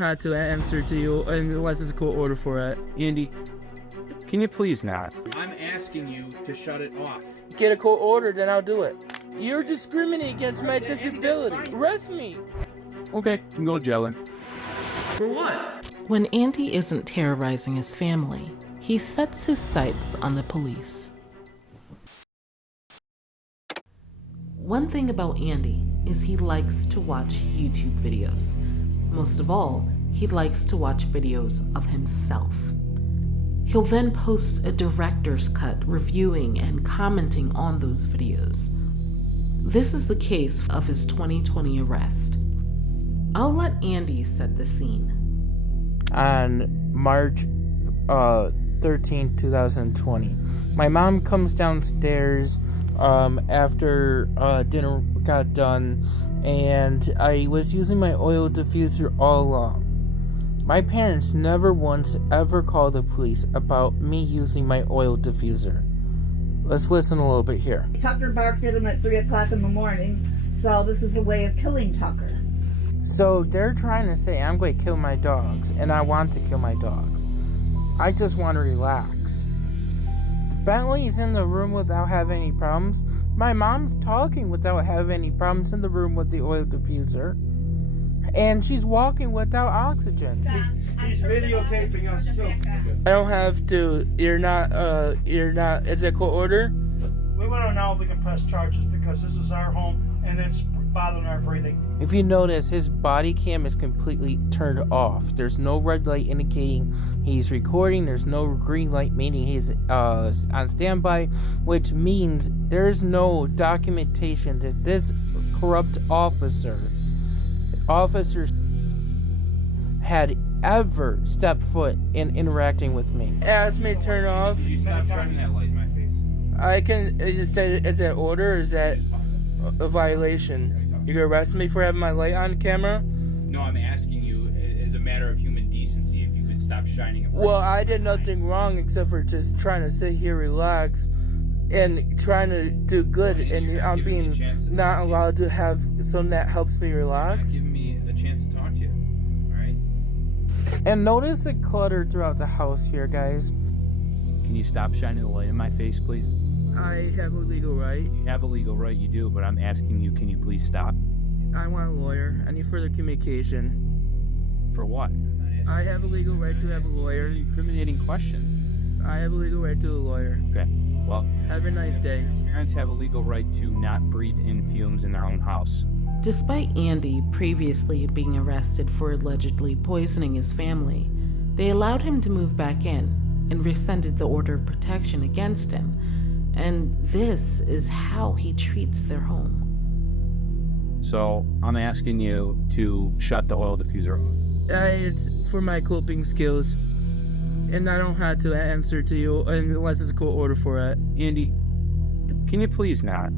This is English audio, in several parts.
have to answer to you unless it's a court order for it. Andy, can you please not? I'm asking you to shut it off. Get a court order, then I'll do it. You're discriminating against my disability. Arrest me. Okay, you can go to jail then. For what? When Andy isn't terrorizing his family, he sets his sights on the police. One thing about Andy is he likes to watch YouTube videos. Most of all, he likes to watch videos of himself. He'll then post a director's cut reviewing and commenting on those videos. This is the case of his 2020 arrest. I'll let Andy set the scene. On March 13, 2020, my mom comes downstairs after dinner got done, and I was using my oil diffuser all along. My parents never once ever called the police about me using my oil diffuser. Let's listen a little bit here. Tucker barked at him at 3 o'clock in the morning, so this is a way of killing Tucker. So they're trying to say I'm going to kill my dogs, and I want to kill my dogs. I just want to relax. Bentley's in the room without having any problems. My mom's talking without having any problems in the room with the oil diffuser. And she's walking without oxygen. He's videotaping us too. I don't have to. You're not, is it a court order? We want to know if we can press charges because this is our home and it's bothering our breathing. If you notice, his body cam is completely turned off. There's no red light indicating he's recording. There's no green light meaning he's on standby, which means there's no documentation that this corrupt officers had ever stepped foot in interacting with me. Asked me to turn off. Can you stop shining that light in my face? I can. Is that order? Or is that a violation? You gonna arrest me for having my light on camera? No, I'm asking you as a matter of human decency if you could stop shining it. Well, I did nothing wrong except for just trying to sit here, relax, and trying to do good, Well, and I'm being not allowed to have something that helps me You're relax. not giving me a chance to talk to you, alright? And notice the clutter throughout the house here, guys. Can you stop shining the light in my face, please? I have a legal right. You have a legal right, you do, but I'm asking you, can you please stop? I want a lawyer. I need further communication. For what? I have a legal right to have a lawyer. Incriminating question. I have a legal right to a lawyer. Okay, well, Have a nice day. parents have a legal right to not breathe in fumes in their own house. Despite Andy previously being arrested for allegedly poisoning his family, they allowed him to move back in and rescinded the order of protection against him. And this is how he treats their home. So I'm asking you to shut the oil diffuser off. It's for my coping skills. And I don't have to answer to you unless it's a court order for it. Andy, can you please not?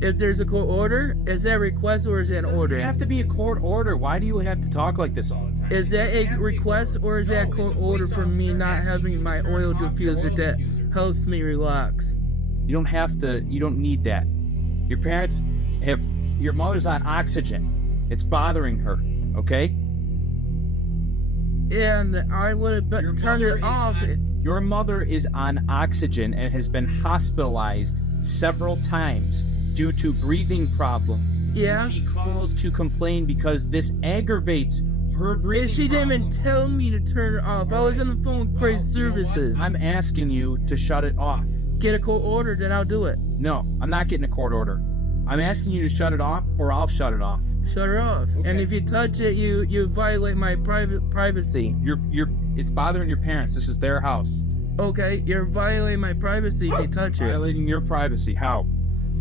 If there's a court order, is that a request or is that an order? It have to be a court order. Why do you have to talk like this all the time? Is that a request or is that a court order for me not having my oil diffuser that helps me relax? You don't have to, you don't need that. Your parents have, your mother's on oxygen. It's bothering her, okay? And I would have turned it off. Your mother is on oxygen and has been hospitalized several times due to breathing problems. Yeah. She calls to complain because this aggravates her breathing And she didn't even problems. tell me to turn it off. I was on the phone with Praise Services. I'm asking you to shut it off. Get a court order, then I'll do it. No, I'm not getting a court order. I'm asking you to shut it off or I'll shut it off. Shut her off. Okay. And if you touch it, you violate my privacy. It's bothering your parents. This is their house. Okay, you're violating my privacy if you touch it. Violating your privacy. How?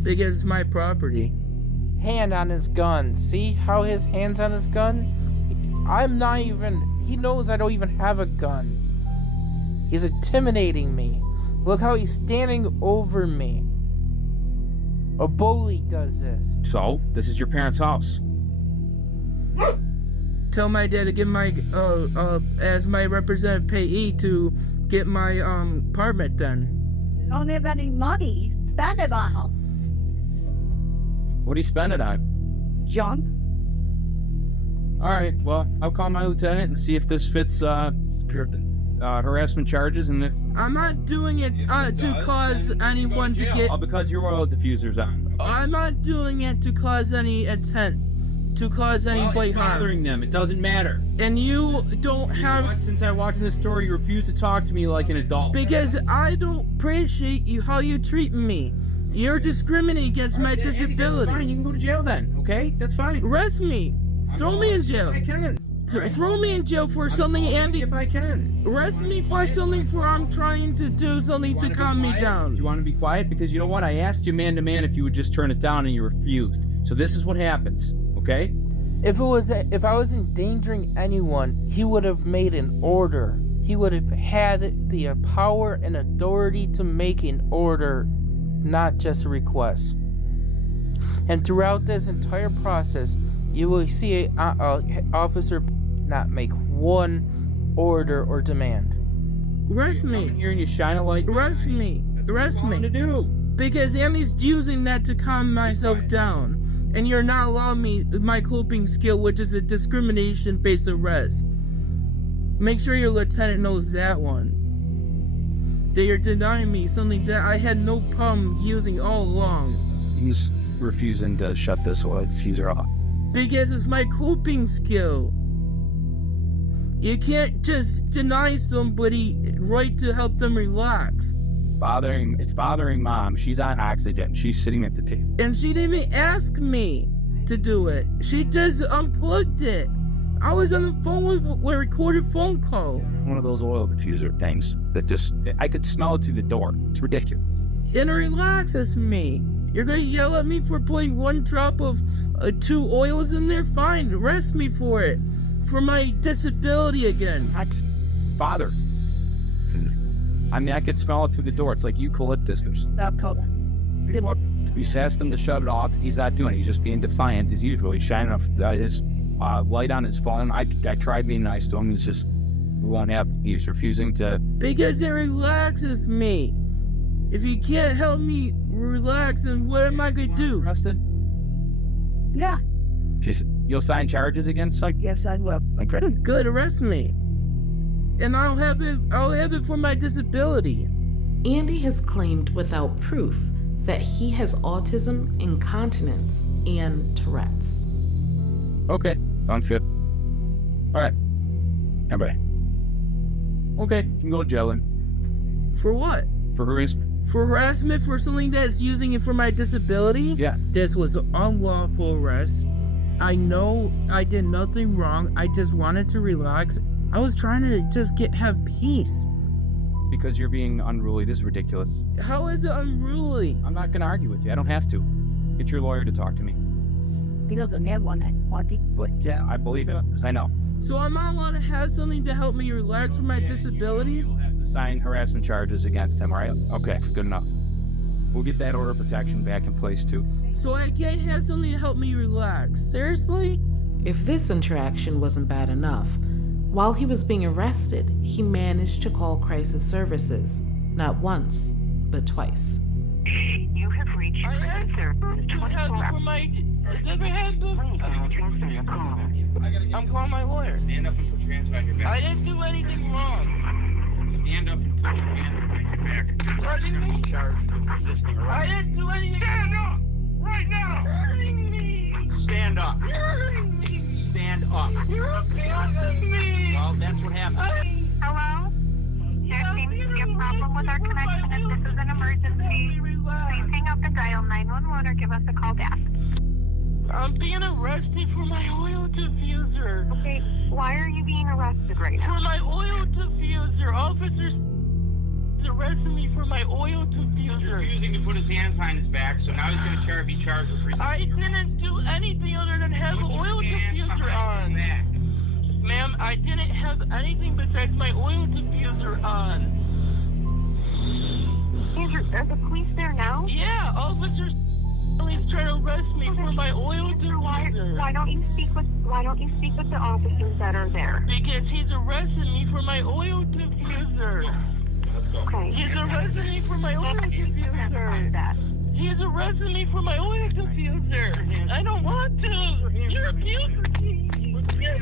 Because it's my property. Hand on his gun. See how his hand's on his gun? He knows I don't even have a gun. He's intimidating me. Look how he's standing over me. A bully does this. So, this is your parents' house. Tell my dad to give my, as my representative payee to get my, permit done. Don't have any money. Spend it on them. What do you spend it on? Junk. All right. Well, I'll call my lieutenant and see if this fits harassment charges, and if I'm not doing it to cause anyone to get. because your oil diffuser's on. I'm not doing it to cause any intent to cause anybody it's harm. bothering them. It doesn't matter. And you don't have. Since I walked in the store, you refuse to talk to me like an adult. Because I don't appreciate you how you treat me. You're discriminating against my disability. That's fine. You can go to jail then. Okay, that's fine. Arrest me. Throw me in jail. I can. Throw me in jail for something, Andy. If I can. Arrest me for something for I'm trying to do something to calm me down. Do you want to be quiet? Because you know what? I asked you man to man if you would just turn it down, and you refused. So this is what happens. Okay? If I was endangering anyone, he would have made an order. He would have had the power and authority to make an order, not just a request. And throughout this entire process, you will see a officer not make one order or demand. Arrest me. Here and you shine a light. Arrest me. Arrest me. To do. Because Andy's using that to calm myself down. And you're not allowing me my coping skill, which is a discrimination-based arrest. Make sure your lieutenant knows that one. That you're denying me something that I had no problem using all along. He's refusing to shut this oil diffuser off. Because it's my coping skill. You can't just deny somebody right to help them relax. It's bothering Mom. She's on oxygen. She's sitting at the table. And she didn't even ask me to do it. She just unplugged it. I was on the phone with a recorded phone call. One of those oil diffuser things that I could smell it through the door. It's ridiculous. And it relaxes me. You're gonna yell at me for putting one drop of 2 oils in there? Fine, arrest me for it. For my disability again. Not bother. I mean, I could smell it through the door. It's like eucalyptus. Stop calling. You asked him to shut it off. He's not doing it. He's just being defiant as usual. He's shining his light on his phone. I tried being nice to him. It's just, we won't have. He's refusing to. Because it relaxes me. If you can't help me relax, then what am I gonna do? Arrested? Yeah. You'll sign charges against? Yes, I will. Good, arrest me. And I'll have it for my disability. Andy has claimed without proof that he has autism, incontinence, and Tourette's. Okay, sounds good. All right. Bye. Okay, you can go to jail then. For what? For harassment. For harassment for something that's using it for my disability? Yeah. This was an unlawful arrest. I know I did nothing wrong. I just wanted to relax. I was trying to just have peace. Because you're being unruly. This is ridiculous. How is it unruly? I'm not going to argue with you. I don't have to. Get your lawyer to talk to me. He doesn't have one. Yeah, I believe it, because I know. So I'm not allowed to have something to help me relax from my disability? You'll have to sign harassment charges against him, all right? Okay, good enough. We'll get that order of protection back in place, too. So I can't have something to help me relax? Seriously? If this interaction wasn't bad enough, while he was being arrested, he managed to call crisis services, not once, but twice. You have reached crisis services 24 hours. I'm calling my lawyer. Stand up and put your hands behind your back. I didn't do anything wrong. Stand up and put your hands behind your back. What do you mean? Charge resisting I arrest. didn't do anything. Stand up! Right now! Hurting me. Stand up. Hurting me. Stand up. You're abusing me. Well, that's what happened. Hello? There seems to be a problem with our connection. If this is an emergency, please hang up and dial 911 or give us a call back. I'm being arrested for my oil diffuser. Okay, why are you being arrested right now? For my oil diffuser. Officers arrested me for my oil diffuser. Refusing to put his hands behind his back, so now he's going to be charged with resisting. I didn't do anything other than have an oil diffuser on. Ma'am, I didn't have anything besides my oil diffuser on. Are the police there now? Yeah, officers trying to arrest me for my oil diffuser. Why don't you speak with the officers that are there? Because he's arresting me for my oil diffuser. Okay. He's arresting me for my oil diffuser. He's arresting me for my oil diffuser. I don't want to. You're abusing me. You're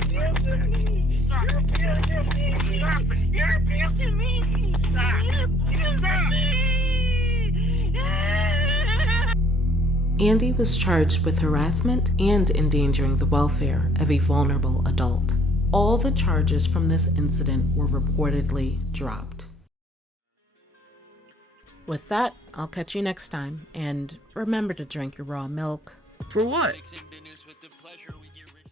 Andy was charged with harassment and endangering the welfare of a vulnerable adult. All the charges from this incident were reportedly dropped. With that, I'll catch you next time, and remember to drink your raw milk. For what? Mixing the news with the pleasure, we get rich.